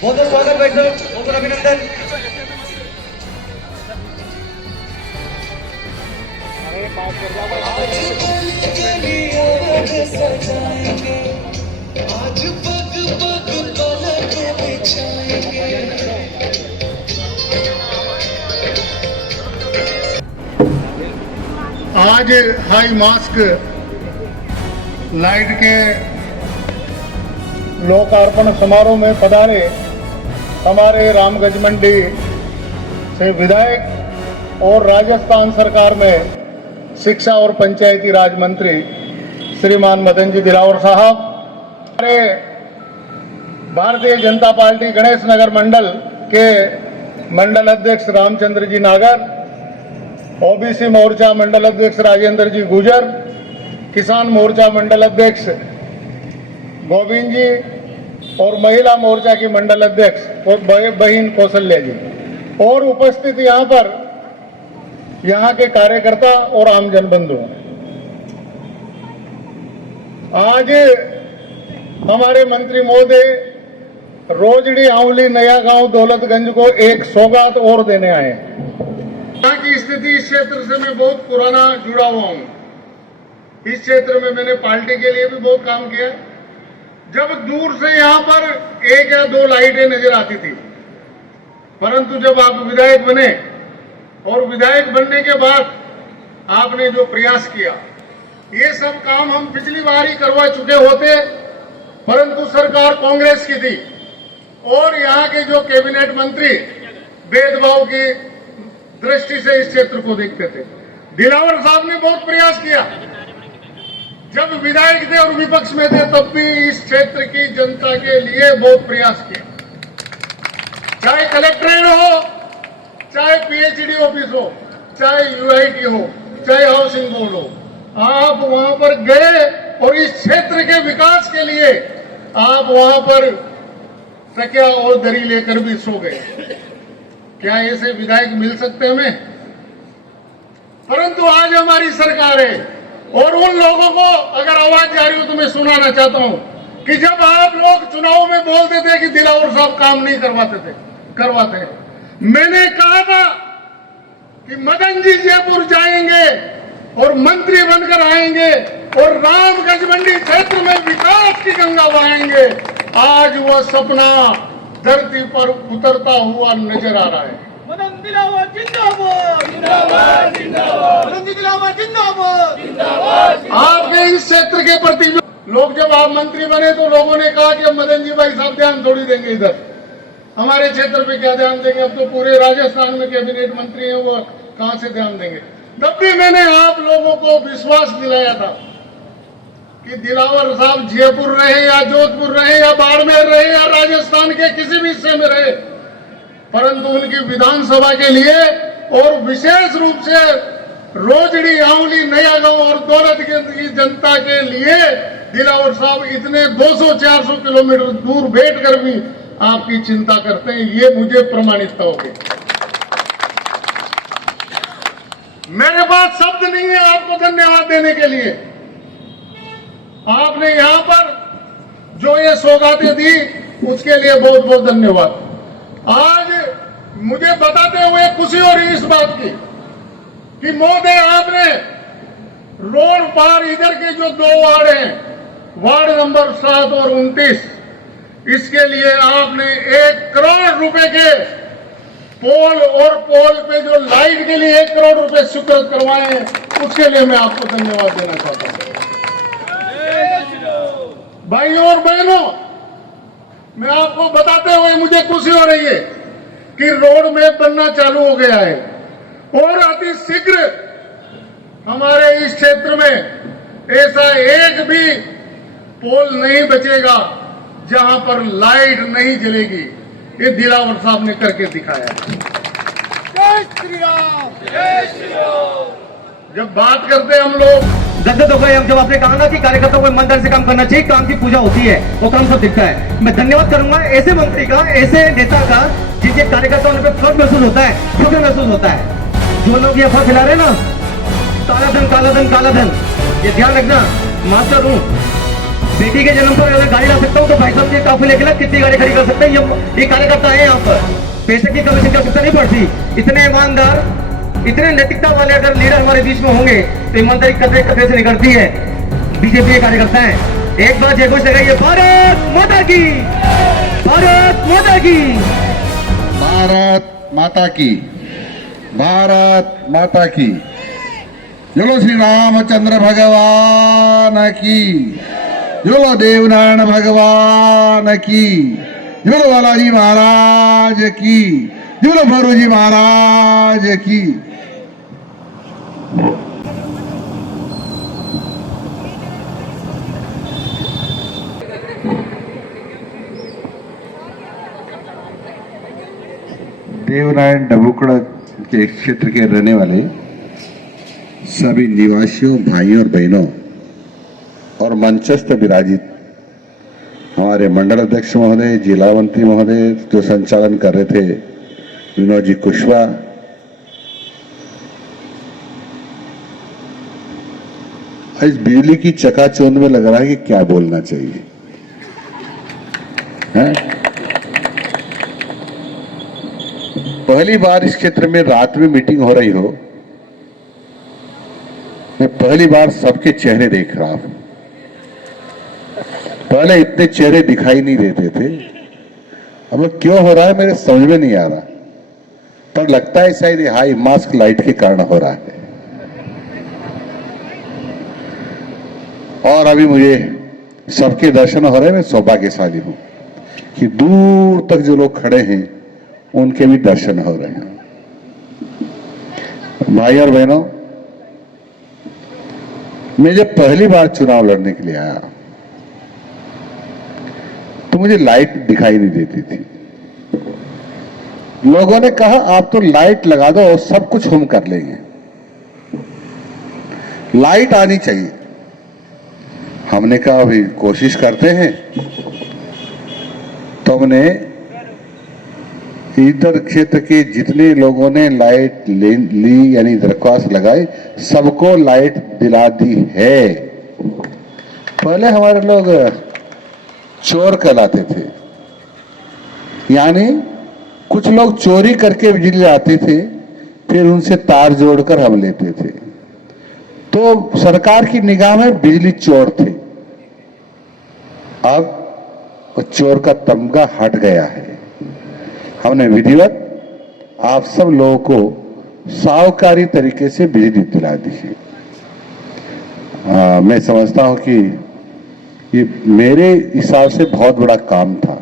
बहुत बहुत स्वागत भाई साहब, बहुत बहुत अभिनंदन। आज पग पग पलक बिछाएंगे। आज हाई मास्क लाइट के लोकार्पण समारोह में पधारे हमारे रामगंज मंडी से विधायक और राजस्थान सरकार में शिक्षा और पंचायती राज मंत्री श्रीमान मदन जी दिलावर साहब, हमारे भारतीय जनता पार्टी गणेश नगर मंडल के मंडल अध्यक्ष रामचंद्र जी नागर, ओबीसी मोर्चा मंडल अध्यक्ष राजेंद्र जी गुजर, किसान मोर्चा मंडल अध्यक्ष गोविंद जी और महिला मोर्चा की मंडल अध्यक्ष और बहन कौशल्या जी, और उपस्थित यहाँ पर यहाँ के कार्यकर्ता और आमजन बंधु। आज हमारे मंत्री महोदय रोजड़ी आंवली नया गांव दौलतगंज को एक सौगात और देने आए। यहाँ की स्थिति, इस क्षेत्र से मैं बहुत पुराना जुड़ा हुआ हूँ। इस क्षेत्र में मैंने पार्टी के लिए भी बहुत काम किया। जब दूर से यहाँ पर एक या दो लाइटें नजर आती थी, परंतु जब आप विधायक बने और विधायक बनने के बाद आपने जो प्रयास किया, ये सब काम हम पिछली बार ही करवा चुके होते, परंतु सरकार कांग्रेस की थी और यहाँ के जो कैबिनेट मंत्री भेदभाव की दृष्टि से इस क्षेत्र को देखते थे। दिलावर साहब ने बहुत प्रयास किया, जब विधायक थे और विपक्ष में थे तब भी इस क्षेत्र की जनता के लिए बहुत प्रयास किया। चाहे कलेक्ट्रेट हो, चाहे पीएचडी ऑफिस हो, चाहे यूआईटी हो, चाहे हाउसिंग बोर्ड हो, आप वहां पर गए और इस क्षेत्र के विकास के लिए आप वहां पर तकिया और दरी लेकर भी सो गए। क्या ऐसे विधायक मिल सकते हमें? परंतु आज हमारी सरकार है और उन लोगों को अगर आवाज जा रही हो तो मैं सुनाना चाहता हूं कि जब आप लोग चुनाव में बोलते थे कि दिलावर साहब काम नहीं करवाते, मैंने कहा था कि मदन जी जयपुर जाएंगे और मंत्री बनकर आएंगे और रामगंज मंडी क्षेत्र में विकास की गंगा बहाएंगे। आज वह सपना धरती पर उतरता हुआ नजर आ रहा है। मदन दिलावर जिंदाबाद, जिंदाबाद, जिंदाबाद, मदन दिलावर जिंदाबाद, जिंदाबाद। आपके इस क्षेत्र के प्रति लोग, जब आप मंत्री बने तो लोगों ने कहा कि अब मदन जी भाई साहब ध्यान थोड़ी देंगे इधर, हमारे क्षेत्र पे क्या ध्यान देंगे, अब तो पूरे राजस्थान में कैबिनेट मंत्री हैं, वो कहां से ध्यान देंगे। तब भी मैंने आप लोगों को विश्वास दिलाया था कि दिलावर साहब जयपुर रहे या जोधपुर रहे या बाड़मेर रहे या राजस्थान के किसी भी हिस्से में रहे, परंतु उनकी विधानसभा के लिए और विशेष रूप से रोजड़ी आंवली नया गांव और दौलतगंज की जनता के लिए दिलावर साहब इतने 200-400 किलोमीटर दूर बैठकर भी आपकी चिंता करते हैं। ये मुझे प्रमाणित हो गई। मेरे पास शब्द नहीं है आपको धन्यवाद देने के लिए। आपने यहां पर जो ये सौगातें दी उसके लिए बहुत बहुत धन्यवाद। आज मुझे बताते हुए खुशी हो रही इस बात की कि महोदय आपने रोड पार इधर के जो दो वार्ड हैं, वार्ड नंबर 7 और 29, इसके लिए आपने 1 करोड़ रुपए के पोल और पोल पे जो लाइट के लिए 1 करोड़ रुपए स्वीकृत करवाए हैं, उसके लिए मैं आपको धन्यवाद देना चाहता हूं। भाइयों और बहनों, मैं आपको बताते हुए मुझे खुशी हो रही है कि रोड में बनना चालू हो गया है और अति शीघ्र हमारे इस क्षेत्र में ऐसा एक भी पोल नहीं बचेगा जहां पर लाइट नहीं जलेगी। ये दिलावर साहब ने करके दिखाया। जय श्री राम, जय श्री राम। जब बात करते हैं हम लोग गदगद हो गए हम जब आपने कहा ना कि कार्यकर्ताओं को ईमानदारी से काम करना चाहिए, काम की पूजा होती है, वो काम सब दिखता है। मैं धन्यवाद करूंगा ऐसे मंत्री का, ऐसे नेता का जिनके कार्यकर्ताओं में फर्क महसूस होता है, खुद महसूस होता है। जो लोग ये अफवाह फैला रहे ना, काला धन काला धन काला धन, ये ध्यान रखना, मास्टर हूं बेटी के जन्म पर अगर गाड़ी ला सकता हूँ तो भाई साहब के काफिले के लिए कितनी गाड़ी खड़ी कर सकते हैं ये कार्यकर्ता है यहाँ पर। पैसे की कमी की आवश्यकता नहीं पड़ती। इतने ईमानदार, इतने नैतिकता वाले अगर लीडर हमारे बीच में होंगे तो ईमानदारी कतरे कतरे से निकलती है। बीजेपी के कार्यकर्ता है, एक बार जय घोष लगाइए, भारत माता की, भारत माता की, भारत माता की, भारत माता की। बोलो श्री रामचंद्र भगवान की, बोलो देवनारायण भगवान की, बोलो बालाजी महाराज की, बोलो भरू जी महाराज की। देवनारायण डबुकड़ा के क्षेत्र के रहने वाले सभी निवासियों, भाइयों और बहनों और मंचस्थ विराजित हमारे मंडल अध्यक्ष महोदय, जिला मंत्री महोदय जो संचालन कर रहे थे विनोद जी कुशवाहा, इस बिजली की चकाचौंध में लग रहा है कि क्या बोलना चाहिए है? पहली बार इस क्षेत्र में रात में मीटिंग हो रही हो, मैं पहली बार सबके चेहरे देख रहा हूं। पहले इतने चेहरे दिखाई नहीं देते थे, अब क्यों हो रहा है मेरे समझ में नहीं आ रहा, पर लगता है शायद हाई मास्क लाइट के कारण हो रहा है। और अभी मुझे सबके दर्शन हो रहे हैं, मैं सौभाग्यशाली हूं कि दूर तक जो लोग खड़े हैं उनके भी दर्शन हो रहे हैं। भाई और बहनों, मैं जब पहली बार चुनाव लड़ने के लिए आया तो मुझे लाइट दिखाई नहीं देती थी। लोगों ने कहा आप तो लाइट लगा दो और सब कुछ हम कर लेंगे, लाइट आनी चाहिए। हमने कहा अभी कोशिश करते हैं, तो हमने इधर क्षेत्र के जितने लोगों ने लाइट ली यानी दरख्वास्त लगाई, सबको लाइट दिला दी है। पहले हमारे लोग चोर कहलाते थे, यानी कुछ लोग चोरी करके बिजली आते थे, फिर उनसे तार जोड़कर हम लेते थे, तो सरकार की निगाह में बिजली चोर थे। अब चोर का तमगा हट गया है। हमने विधिवत आप सब लोगों को सावकारी तरीके से बिजली दिला दी है। मैं समझता हूं कि ये मेरे हिसाब से बहुत बड़ा काम था।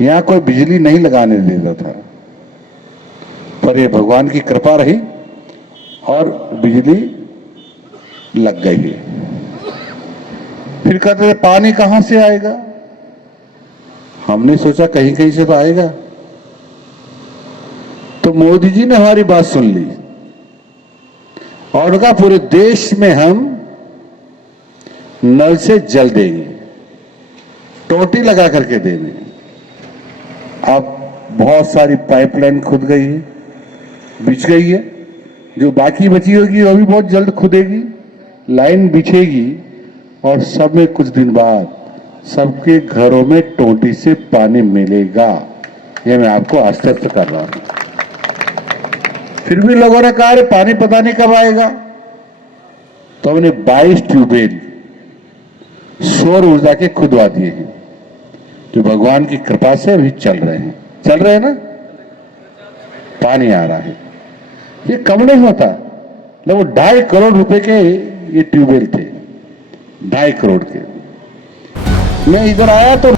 यहां कोई बिजली नहीं लगाने देता था, पर ये भगवान की कृपा रही और बिजली लग गई है। फिर कहते थे पानी कहां से आएगा, हमने सोचा कहीं कहीं से तो आएगा, तो मोदी जी ने हमारी बात सुन ली और कहा पूरे देश में हम नल से जल देंगे, टोटी लगा करके देंगे। अब बहुत सारी पाइपलाइन खुद गई है, बिछ गई है, जो बाकी बची होगी वो भी बहुत जल्द खुदेगी, लाइन बिछेगी और सब में कुछ दिन बाद सबके घरों में टोटी से पानी मिलेगा। ये मैं आपको आश्वस्त कर रहा हूं। फिर भी लोगों ने कहा पानी पता नहीं कब आएगा, तो हमने 22 ट्यूबवेल सौर ऊर्जा के खुदवा दिए हैं, जो भगवान की कृपा से अभी चल रहे हैं ना, पानी आ रहा है। ये कम नहीं होता, लगभग 2.5 करोड़ रुपए के ये ट्यूबवेल थे, 2.5 करोड़ के। मैं इधर आया तो